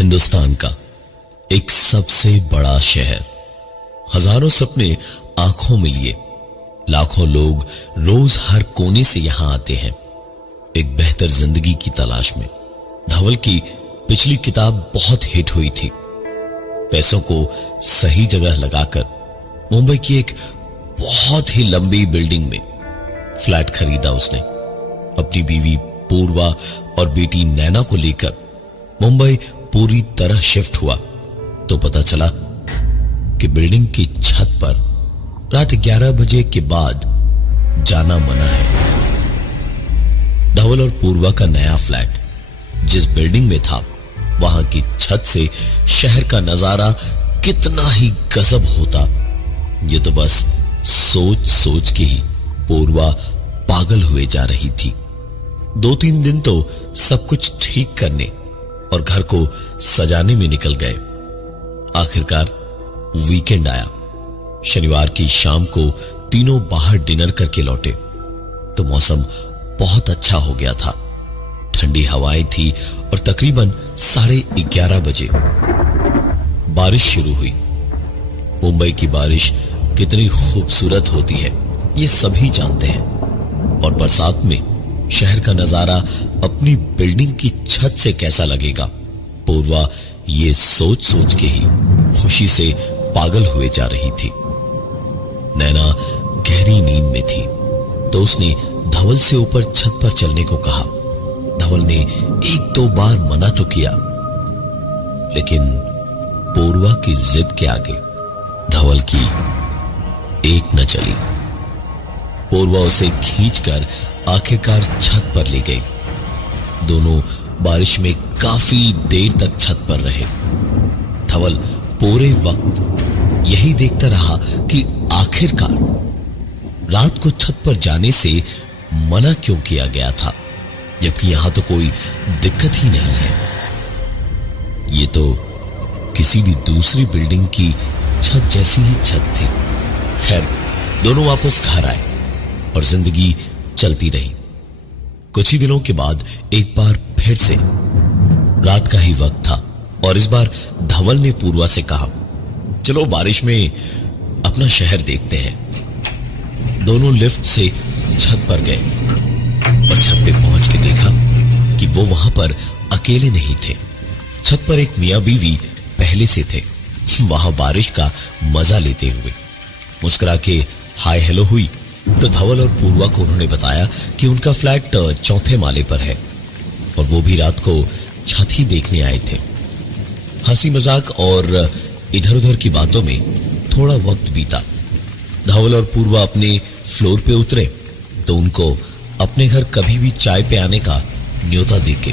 हिंदुस्तान का एक सबसे बड़ा शहर, हजारों सपने आंखों में लिए लाखों लोग रोज हर कोने से यहां आते हैं एक बेहतर जिंदगी की तलाश में। धवल की पिछली किताब बहुत हिट हुई थी। पैसों को सही जगह लगाकर मुंबई की एक बहुत ही लंबी बिल्डिंग में फ्लैट खरीदा उसने। अपनी बीवी पूर्वा और बेटी नैना को लेकर मुंबई पूरी तरह शिफ्ट हुआ तो पता चला कि बिल्डिंग की छत पर रात 11 बजे के बाद जाना मना है। धवल और पूर्वा का नया फ्लैट जिस बिल्डिंग में था, वहां की छत से शहर का नजारा कितना ही गजब होता, ये तो बस सोच सोच के ही पूर्वा पागल हुए जा रही थी। 2-3 दिन तो सब कुछ ठीक करने और घर को सजाने में निकल गए। आखिरकार वीकेंड आया। शनिवार की शाम को तीनों बाहर डिनर करके लौटे तो मौसम बहुत अच्छा हो गया था। ठंडी हवाएं थी और तकरीबन 11:30 बजे बारिश शुरू हुई। मुंबई की बारिश कितनी खूबसूरत होती है ये सभी जानते हैं, और बरसात में शहर का नजारा अपनी बिल्डिंग की छत से कैसा लगेगा, पूर्वा ये सोच सोच के ही खुशी से पागल हुए जा रही थी। नैना गहरी नींद में थी तो उसने धवल से ऊपर छत पर चलने को कहा। धवल ने 1-2 बार मना तो किया, लेकिन पूर्वा की जिद के आगे धवल की एक न चली। पूर्वा उसे खींचकर आखिरकार छत पर ले गई। दोनों बारिश में काफी देर तक छत पर रहे। धवल पूरे वक्त यही देखता रहा कि आखिरकार रात को छत पर जाने से मना क्यों किया गया था, जबकि यहां तो कोई दिक्कत ही नहीं है। ये तो किसी भी दूसरी बिल्डिंग की छत जैसी ही छत थी। खैर, दोनों वापस घर आए और जिंदगी चलती रही। कुछ ही दिनों के बाद एक बार फिर से रात का ही वक्त था और इस बार धवल ने पूर्वा से कहा, चलो बारिश में अपना शहर देखते हैं। दोनों लिफ्ट से छत पर गए और छत पे पहुंच के देखा कि वो वहां पर अकेले नहीं थे। छत पर एक मियां बीवी पहले से थे, वहां बारिश का मजा लेते हुए। मुस्कुरा के हाय हेलो हुई तो धवल और पूर्वा को उन्होंने बताया कि उनका फ्लैट 4थे माले पर है और वो भी रात को छत ही देखने आए थे। हंसी मजाक और इधर उधर की बातों में थोड़ा वक्त बीता। धवल और पूर्वा अपने फ्लोर पे उतरे तो उनको अपने घर कभी भी चाय पे आने का न्योता देके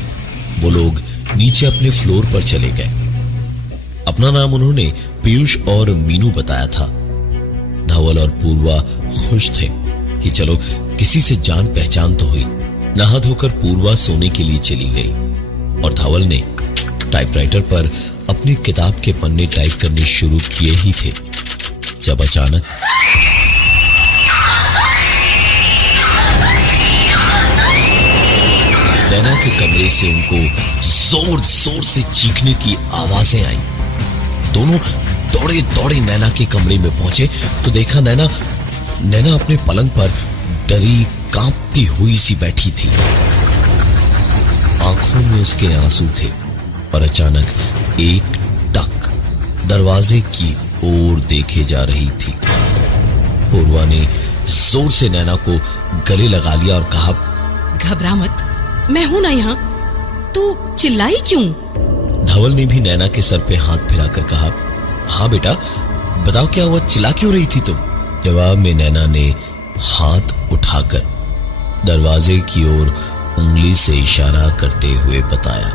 वो लोग नीचे अपने फ्लोर पर चले गए। अपना नाम उन्होंने पीयूष और मीनू बताया था। धवल और पूर्वा खुश थे कि चलो किसी से जान पहचान तो हुई। नहा धोकर पूर्वा सोने के लिए चली गई और धवल ने टाइपराइटर पर अपनी किताब के पन्ने टाइप करने शुरू किए ही थे जब अचानक नैना के कमरे से उनको जोर जोर से चीखने की आवाजें आई। दोनों दौड़े दौड़े नैना के कमरे में पहुंचे तो देखा नैना अपने पलंग पर डरी कांपती हुई सी बैठी थी। आंखों में उसके आंसू थे और अचानक एक टक दरवाजे की ओर देखे जा रही थी। पूर्वा ने जोर से नैना को गले लगा लिया और कहा, घबरा मत, मैं हूं ना यहाँ, तू चिल्लाई क्यों? धवल ने भी नैना के सर पे हाथ फिराकर कहा, हाँ बेटा बताओ क्या हुआ, चिल्ला क्यों रही थी तुम? जवाब में नैना ने हाथ उठाकर दरवाजे की ओर उंगली से इशारा करते हुए बताया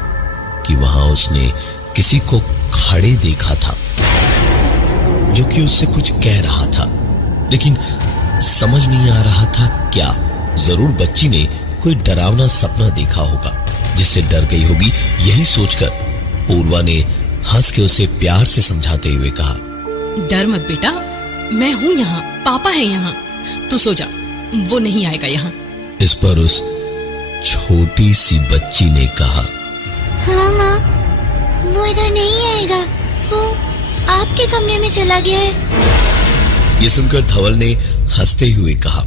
कि वहां उसने किसी को खड़े देखा था जो कि उससे कुछ कह रहा था, लेकिन समझ नहीं आ रहा था क्या। जरूर बच्ची ने कोई डरावना सपना देखा होगा जिससे डर गई होगी। यही सोचकर पूर्वा ने हंस के उसे प्यार से समझाते हुए कहा, डर मत बेटा, मैं हूं यहाँ, पापा है यहाँ, तू सो जा, वो नहीं आएगा यहाँ। इस पर उस छोटी सी बच्ची ने कहा, हाँ माँ, वो इधर नहीं आएगा, वो आपके कमरे में चला गया है। ये सुनकर धवल ने हंसते हुए कहा,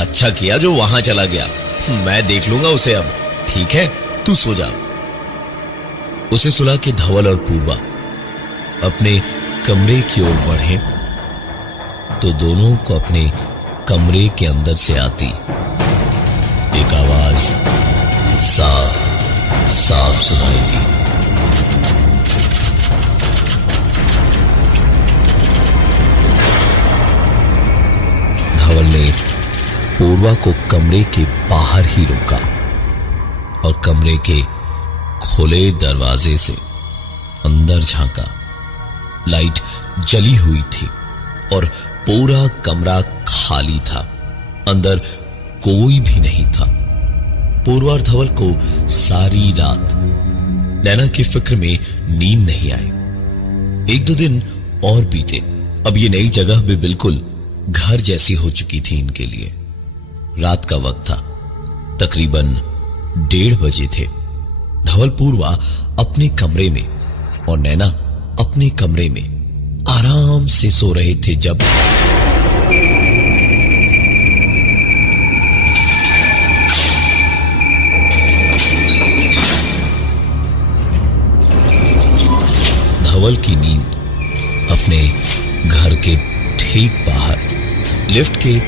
अच्छा किया जो वहां चला गया, मैं देख लूंगा उसे अब। ठीक है, तू सो जा। उसे सुला के धवल और पूर्वा अपने कमरे की ओर बढ़े तो दोनों को अपने कमरे के अंदर से आती एक आवाज साफ साफ सुनाई दी। धवल ने पूर्वा को कमरे के बाहर ही रोका और कमरे के खुले दरवाजे से अंदर झांका। लाइट जली हुई थी और पूरा कमरा खाली था, अंदर कोई भी नहीं था। पूर्वा और धवल को सारी रात नैना की फिक्र में नींद नहीं आई। एक दो दिन और बीते। अब ये नई जगह भी बिल्कुल घर जैसी हो चुकी थी इनके लिए। रात का वक्त था, तकरीबन 1:30 बजे थे। धवल पूर्वा अपने कमरे में और नैना अपने कमरे में आराम से सो रहे थे जब धवल की नींद अपने घर के ठीक बाहर लिफ्ट के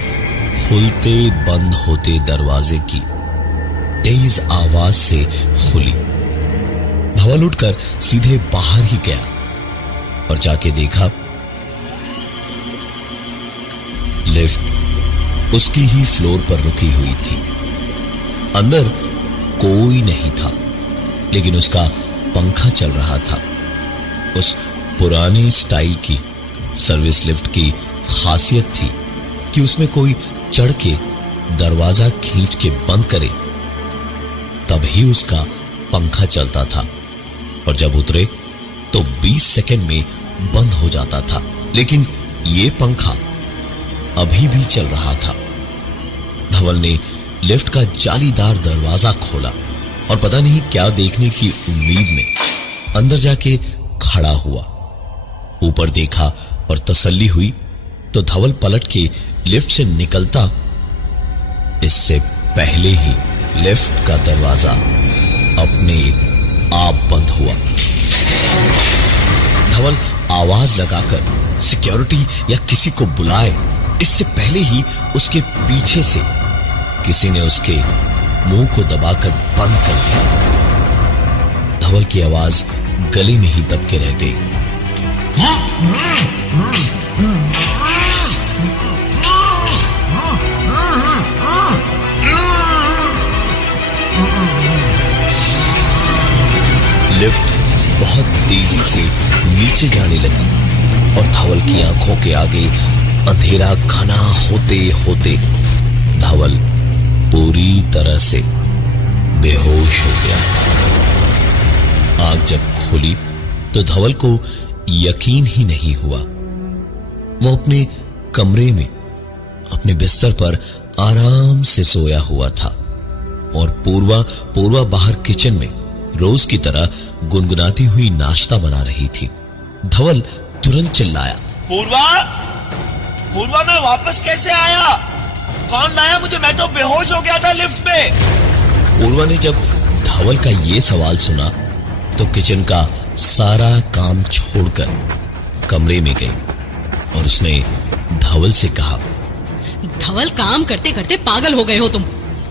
खुलते बंद होते दरवाजे की तेज आवाज से खुली। धवल उठकर सीधे बाहर ही गया और जाके देखा लिफ्ट उसकी ही फ्लोर पर रुकी हुई थी। अंदर कोई नहीं था, लेकिन उसका पंखा चल रहा था। उस पुरानी स्टाइल की सर्विस लिफ्ट की खासियत थी कि उसमें कोई चढ़ के दरवाजा खींच के बंद करे तभी उसका पंखा चलता था, और जब उतरे तो 20 सेकंड में बंद हो जाता था। लेकिन यह पंखा अभी भी चल रहा था। धवल ने लिफ्ट का जालीदार दरवाजा खोला और पता नहीं क्या देखने की उम्मीद में अंदर जाके खड़ा हुआ। ऊपर देखा और तसल्ली हुई तो धवल पलट के लिफ्ट से निकलता इससे पहले ही लिफ्ट का दरवाजा अपने आप बंद हुआ। धवल आवाज लगाकर सिक्योरिटी या किसी को बुलाए इससे पहले ही उसके पीछे से किसी ने उसके मुंह को दबाकर बंद कर दिया। धवल की आवाज गले में ही दबके रह गई। लिफ्ट बहुत तेजी से नीचे जाने लगी और धवल की आंखों के आगे अंधेरा घना होते होते धवल पूरी तरह से बेहोश हो गया। आंख जब खुली तो धवल को यकीन ही नहीं हुआ। वो अपने कमरे में अपने बिस्तर पर आराम से सोया हुआ था और पूर्वा बाहर किचन में रोज की तरह गुनगुनाती हुई नाश्ता बना रही थी। धवल तुरंत चिल्लाया, पूर्वा मैं वापस कैसे आया? कौन लाया मुझे? मैं तो बेहोश हो गया था लिफ्ट में। पूर्वा ने जब धवल का ये सवाल सुना तो किचन का सारा काम छोड़कर कमरे में गई और उसने धवल से कहा, धवल, काम करते करते पागल हो गए हो तुम।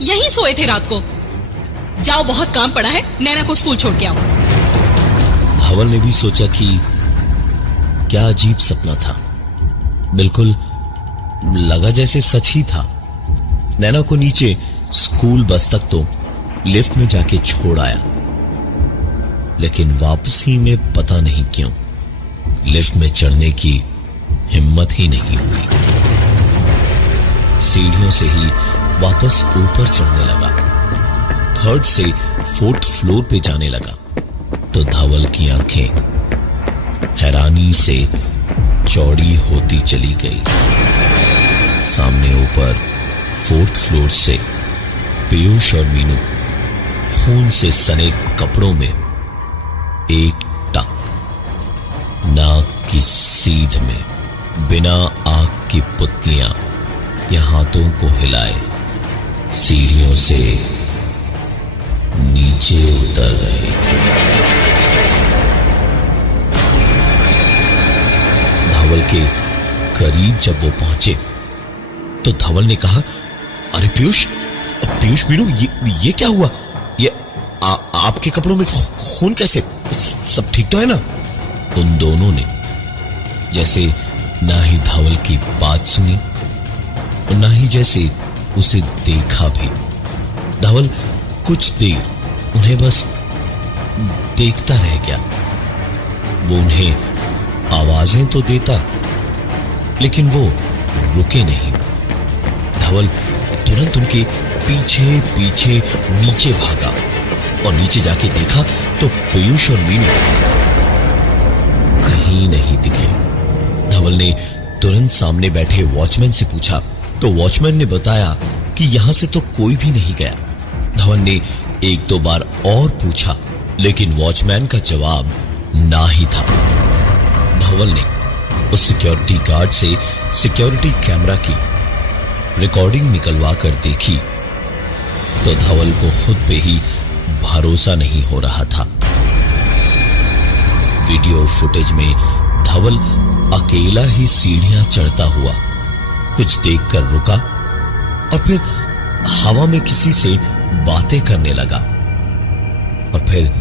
यहीं सोए थे रात को। जाओ, बहुत काम पड़ा है, नैना को स्कूल छोड़ के आओ। धवल ने भी सोचा कि क्या अजीब सपना था। बिल्कुल लगा जैसे सच ही था। नैना को नीचे स्कूल बस तक तो लिफ्ट में जाके छोड़ आया, लेकिन वापसी में पता नहीं क्यों लिफ्ट में चढ़ने की हिम्मत ही नहीं हुई। सीढ़ियों से ही वापस ऊपर चढ़ने लगा। 3rd से 4th फ्लोर पे जाने लगा तो धवल की आंखें हैरानी से चौड़ी होती चली गई। सामने ऊपर 4th फ्लोर से पीयूष और मीनू खून से सने कपड़ों में एक टक, नाक की सीध में बिना आग की पुतलियां या हाथों को हिलाए सीढ़ियों से नीचे उतर रहे थे। धवल के करीब जब वो पहुंचे तो धवल ने कहा, अरे पीयूष मीनू, ये क्या हुआ? ये आपके कपड़ों में खून कैसे? सब ठीक तो है ना? उन दोनों ने जैसे ना ही धवल की बात सुनी और ना ही जैसे उसे देखा भी। धवल कुछ देर उन्हें बस देखता रह गया। वो उन्हें आवाजें तो देता, लेकिन वो रुके नहीं। धवल तुरंत उनके पीछे पीछे नीचे भागा और नीचे जाके देखा तो पीयूष और मीनू कहीं नहीं दिखे। धवल ने तुरंत सामने बैठे वॉचमैन से पूछा तो वॉचमैन ने बताया कि यहां से तो कोई भी नहीं गया। धवल ने एक दो बार और पूछा, लेकिन वॉचमैन का जवाब ना ही था। धवल ने उस सिक्योरिटी गार्ड से सिक्योरिटी कैमरा की रिकॉर्डिंग निकलवा कर देखी तो धवल को खुद पे ही भरोसा नहीं हो रहा था। वीडियो फुटेज में धवल अकेला ही सीढ़ियां चढ़ता हुआ कुछ देखकर रुका और फिर हवा में किसी से बातें करने लगा और फिर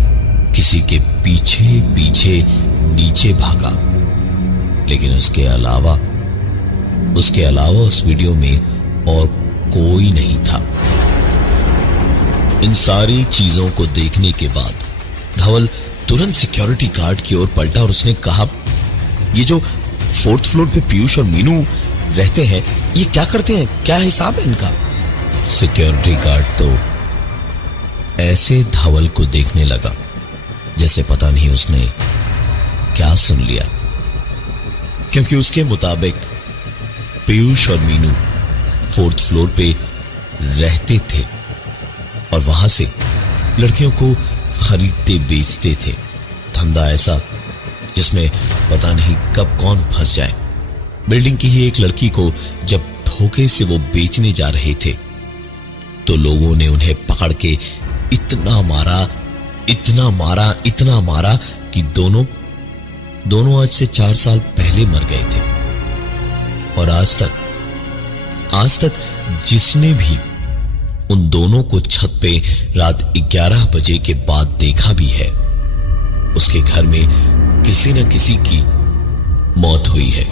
किसी के पीछे पीछे नीचे भागा। लेकिन उसके अलावा उस वीडियो में और कोई नहीं था। इन सारी चीजों को देखने के बाद धवल तुरंत सिक्योरिटी गार्ड की ओर पलटा और उसने कहा, ये जो 4th फ्लोर पे पीयूष और मीनू रहते हैं, ये क्या करते हैं? क्या हिसाब है इनका? सिक्योरिटी गार्ड तो ऐसे धवल को देखने लगा जैसे पता नहीं उसने क्या सुन लिया, क्योंकि उसके मुताबिक पीयूष और मीनू 4th फ्लोर पे रहते थे और वहां से लड़कियों को खरीदते बेचते थे। धंधा ऐसा जिसमें पता नहीं कब कौन फंस जाए। बिल्डिंग की ही एक लड़की को जब धोखे से वो बेचने जा रहे थे तो लोगों ने उन्हें पकड़ के इतना मारा कि दोनों आज से 4 साल पहले मर गए थे। और आज तक जिसने भी उन दोनों को छत पे रात 11 बजे के बाद देखा भी है, उसके घर में किसी न किसी की मौत हुई है।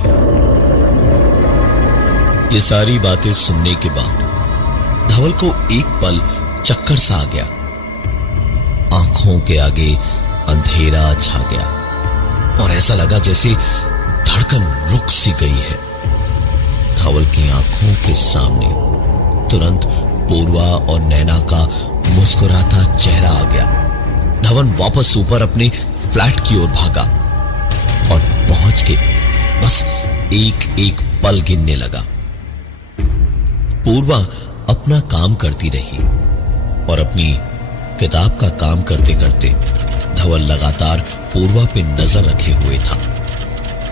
ये सारी बातें सुनने के बाद धवल को एक पल चक्कर सा आ गया। आंखों के आगे अंधेरा छा गया और ऐसा लगा जैसे धड़कन रुक सी गई है। धवल की आंखों के सामने तुरंत पूर्वा और नैना का मुस्कुराता चेहरा आ गया। धवल वापस ऊपर अपने फ्लैट की ओर भागा और पहुंच के बस एक एक पल गिनने लगा। पूर्वा अपना काम करती रही और अपनी किताब का काम करते करते धवल लगातार पूर्वा पे नजर रखे हुए था।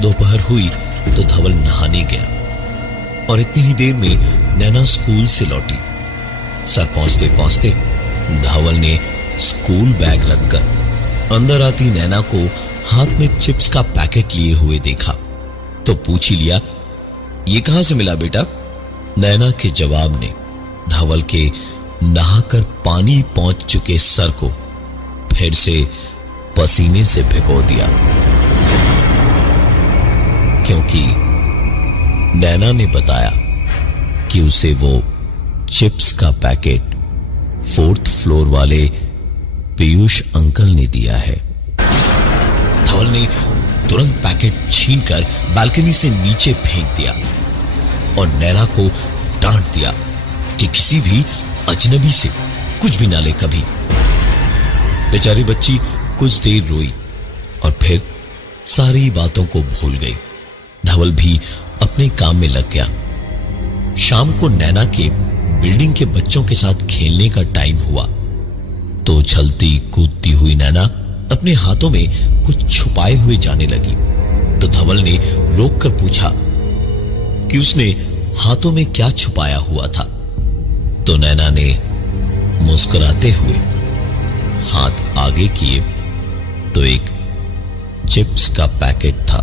दोपहर हुई तो धवल नहाने गया और इतनी ही देर में नैना स्कूल से लौटी। सर पहुंचते पहुंचते धवल ने स्कूल बैग रखकर अंदर आती नैना को हाथ में चिप्स का पैकेट लिए हुए देखा तो पूछ ही लिया, ये कहां से मिला बेटा? नैना के जवाब ने धवल के नहाकर पानी पहुंच चुके सर को फिर से पसीने से भिगो दिया, क्योंकि नैना ने बताया कि उसे वो चिप्स का पैकेट 4th फ्लोर वाले पीयूष अंकल ने दिया है। धवल ने तुरंत पैकेट छीनकर बालकनी से नीचे फेंक दिया और नैना को डांट दिया कि किसी भी अजनबी से कुछ भी ना ले कभी। बेचारी बच्ची कुछ देर रोई और फिर सारी बातों को भूल गई। धवल भी अपने काम में लग गया। शाम को नैना के बिल्डिंग के बच्चों के साथ खेलने का टाइम हुआ तो उछलती कूदती हुई नैना अपने हाथों में कुछ छुपाए हुए जाने लगी तो धवल ने रोक कर पूछा कि उसने हाथों में क्या छुपाया हुआ था। तो नैना ने मुस्कुराते हुए हाथ आगे किए तो एक चिप्स का पैकेट था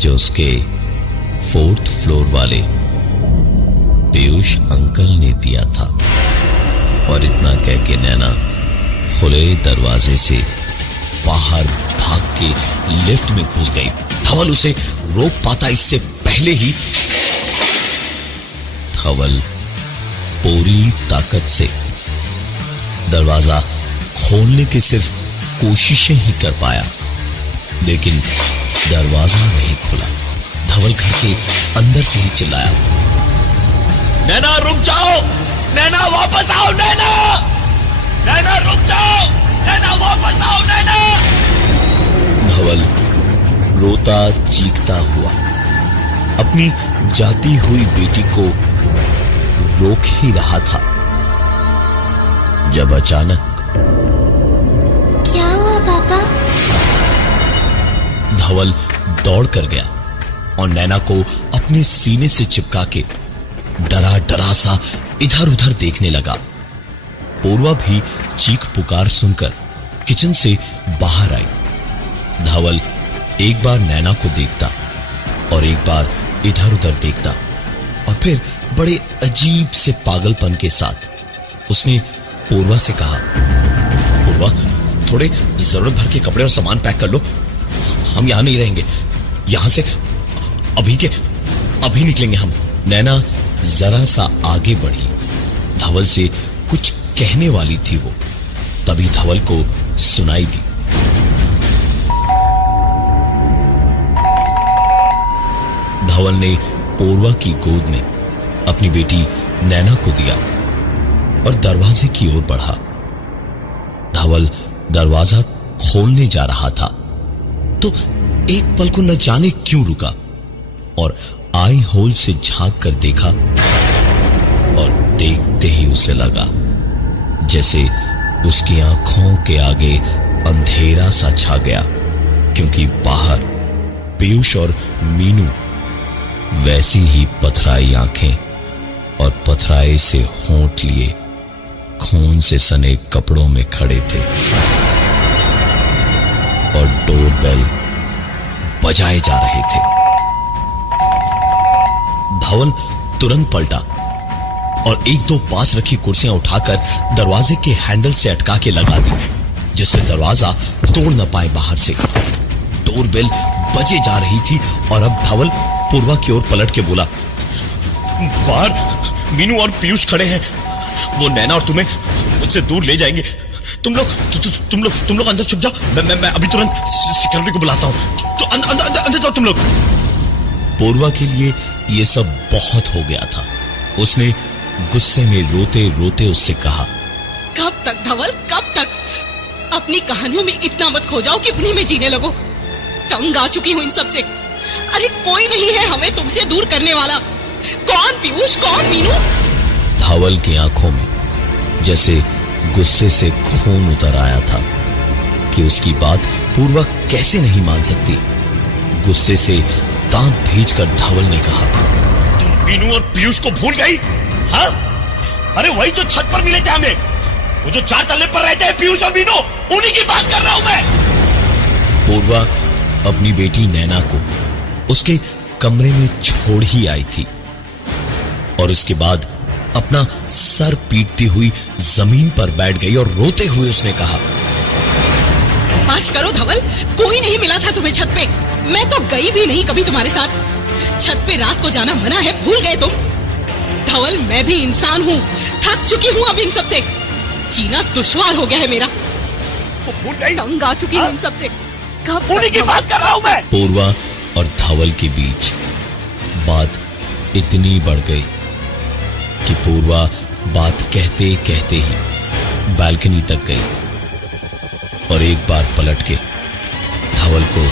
जो उसके 4th फ्लोर वाले पीयूष अंकल ने दिया था। और इतना कह के नैना खुले दरवाजे से बाहर भाग के लिफ्ट में घुस गई। धवल उसे रोक पाता इससे पहले ही धवल पूरी ताकत से दरवाजा खोलने की सिर्फ कोशिशें ही कर पाया, लेकिन दरवाजा नहीं खुला। धवल घर के अंदर से ही चिल्लाया, नैना रुक जाओ, नैना वापस आओ, नैना, नैना रुक जाओ, नैना वापस आओ, नैना। धवल रोता चीखता हुआ अपनी जाती हुई बेटी को रोक ही रहा था जब अचानक क्या हुआ पापा? धवल दौड़ कर गया और नैना को अपने सीने से चिपका के डरा डरा सा इधर उधर देखने लगा। पूर्वा भी चीख पुकार सुनकर किचन से बाहर आई। धवल एक बार नैना को देखता और एक बार इधर उधर देखता और फिर बड़े अजीब से पागलपन के साथ उसने पूर्वा से कहा, पूर्वा थोड़े जरूरत भर के कपड़े और सामान पैक कर लो, हम यहां नहीं रहेंगे, यहां से अभी निकलेंगे हम। नैना जरा सा आगे बढ़ी, धवल से कुछ कहने वाली थी वो, तभी धवल को सुनाई दी, धवल ने पूर्वा की गोद में अपनी बेटी नैना को दिया और दरवाजे की ओर बढ़ा। धवल दरवाजा खोलने जा रहा था तो एक पल को न जाने क्यों रुका और आई होल से झांक कर देखा और देखते ही उसे लगा जैसे उसकी आंखों के आगे अंधेरा सा छा गया, क्योंकि बाहर पीयूष और मीनू वैसी ही पथराई आंखें और पथराई से होंठ लिए खून से सने कपड़ों में खड़े थे और डोरबेल बजाए जा रहे थे। धवल तुरंत पलटा और एक दो पास रखी कुर्सियां उठाकर दरवाजे के हैंडल से अटका के लगा दी, जिससे दरवाजा तोड़ न पाए बाहर से। डोरबेल बजे जा रही थी और अब धवल पूर्वा की ओर पलट के बोला, बाहर मीनू और पीयूष खड़े हैं, वो नैना और तुम्हें मुझसे दूर ले जाएंगे। तुम लोग अंदर छुप जाओ, मैं अभी तुरंत सिक्योरिटी को बुलाता हूं। तो अंदर जाओ तुम लोग। पूर्वा के लिए ये सब बहुत हो गया था। उसने गुस्से में रोते रोते उससे कहा, कब तक धवल, कब तक? अपनी कहानियों में इतना मत खो जाओ कि उन्हीं में जीने लगो। तंग आ चुकी हूं इन सब से। अरे कोई नहीं है हमें तुमसे दूर करने वाला। कौन पीयूष, कौन मीनू? धवल की आंखों में जैसे गुस्से से खून उतर आया था कि उसकी बात पूर्वा कैसे नहीं मान सकती। गुस्से से दांत भींचकर धवल ने कहा, तुम मीनू और पीयूष को भूल गई? हाँ? अरे वही जो छत पर मिले थे हमें, वो जो 4 तल्ले पर रहते हैं पीयूष और मीनू, उन्हीं की बात कर रहा हूं मैं। पूर्वा अपनी बेटी नैना को उसके कमरे में छोड़ ही आई थी और उसके बाद अपना सर पीटती हुई जमीन पर बैठ गई और रोते हुए उसने कहा, बस करो धवल, कोई नहीं मिला था तुम्हें छत पे। मैं तो गई भी नहीं कभी तुम्हारे साथ। छत पे रात को जाना मना है, भूल गए तुम? धवल मैं भी इंसान हूँ, थक चुकी हूँ अब इन सब से। जीना दुश्वार हो गया है मेरा। भूल गई? तंग आ चुकी हूँ इन सब से। कब उन्हीं की बात कर रहा हूं मैं। पूर्वा और धवल के बीच बात इतनी बढ़ गई कि पूर्वा बात कहते कहते ही बालकनी तक गई और एक बार पलट के धवल को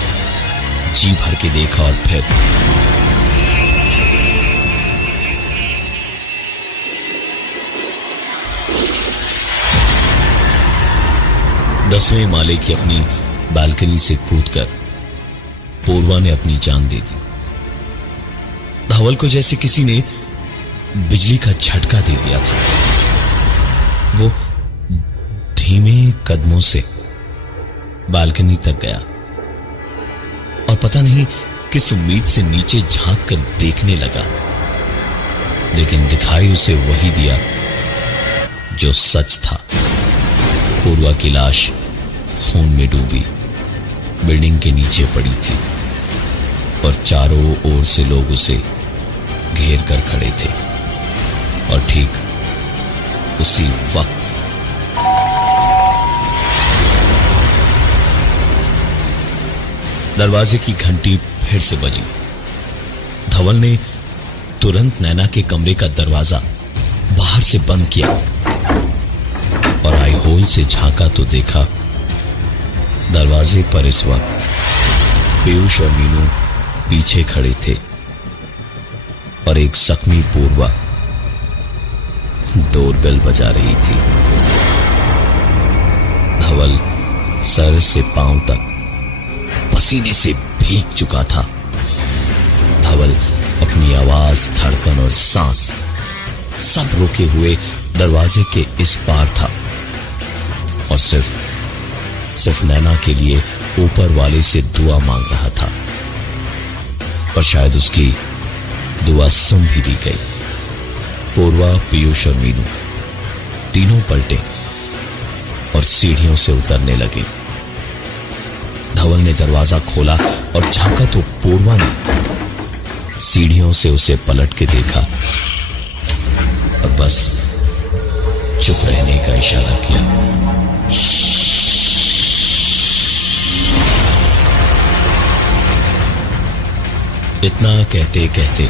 जी भर के देखा और फिर 10वें माले की अपनी बालकनी से कूदकर पूर्वा ने अपनी जान दे दी। धवल को जैसे किसी ने बिजली का झटका दे दिया था। वो धीमे कदमों से बालकनी तक गया और पता नहीं किस उम्मीद से नीचे झांक कर देखने लगा, लेकिन दिखाई उसे वही दिया जो सच था। पूर्वा की लाश खून में डूबी बिल्डिंग के नीचे पड़ी थी और चारों ओर से लोग उसे घेर कर खड़े थे। और ठीक उसी वक्त दरवाजे की घंटी फिर से बजी। धवल ने तुरंत नैना के कमरे का दरवाजा बाहर से बंद किया और आई होल से झांका तो देखा दरवाजे पर इस वक्त पीयूष और मीनू पीछे खड़े थे और एक जख्मी पूर्वा डोरबेल बजा रही थी। धवल सर से पांव तक पसीने से भीग चुका था। धवल अपनी आवाज, धड़कन और सांस सब रोके हुए दरवाजे के इस पार था और सिर्फ नैना के लिए ऊपर वाले से दुआ मांग रहा था। पर शायद उसकी दुआ सुन भी दी गई। पूर्वा, पीयूष और मीनू तीनों पलटे और सीढ़ियों से उतरने लगे। धवल ने दरवाजा खोला और झांका तो पूर्वा ने सीढ़ियों से उसे पलट के देखा और बस चुप रहने का इशारा किया। इतना कहते कहते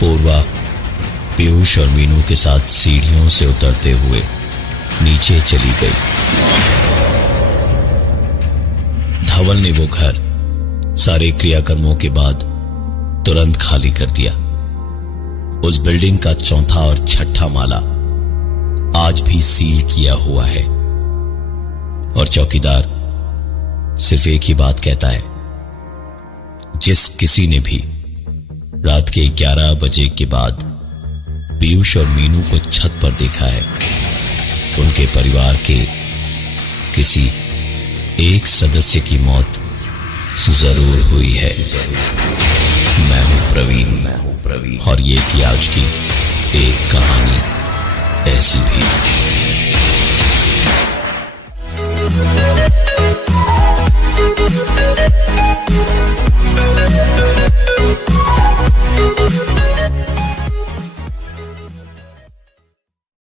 पूर्वा पीयूष और मीनू के साथ सीढ़ियों से उतरते हुए नीचे चली गई। धवल ने वो घर सारे क्रियाकर्मों के बाद तुरंत खाली कर दिया। उस बिल्डिंग का चौथा और छठा माला आज भी सील किया हुआ है और चौकीदार सिर्फ एक ही बात कहता है, जिस किसी ने भी रात के 11 बजे के बाद पीयूष और मीनू को छत पर देखा है, उनके परिवार के किसी एक सदस्य की मौत जरूर हुई है। मैं हूं प्रवीण और ये थी आज की एक कहानी ऐसी भी।